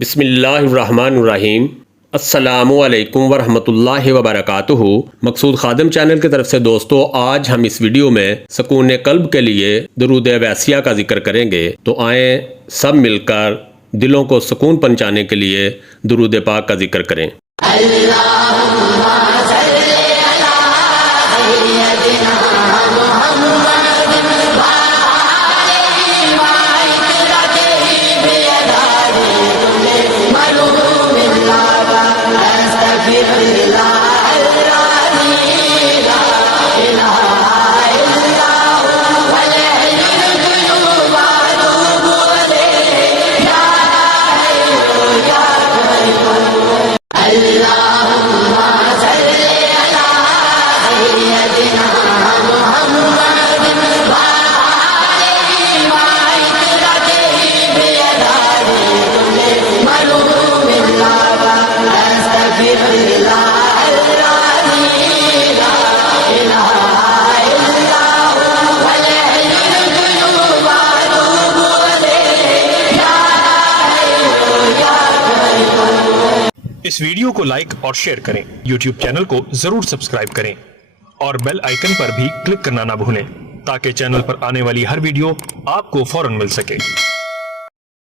بسم اللہ الرحمن الرحیم۔ السلام علیکم ورحمۃ اللہ وبرکاتہ۔ مقصود خادم چینل کی طرف سے دوستو، آج ہم اس ویڈیو میں سکون قلب کے لیے درود ویسیہ کا ذکر کریں گے، تو آئیں سب مل کر دلوں کو سکون پہنچانے کے لیے درود پاک کا ذکر کریں۔ اس ویڈیو کو لائک اور شیئر کریں، یوٹیوب چینل کو ضرور سبسکرائب کریں اور بیل آئیکن پر بھی کلک کرنا نہ بھولیں تاکہ چینل پر آنے والی ہر ویڈیو آپ کو فوراً مل سکے۔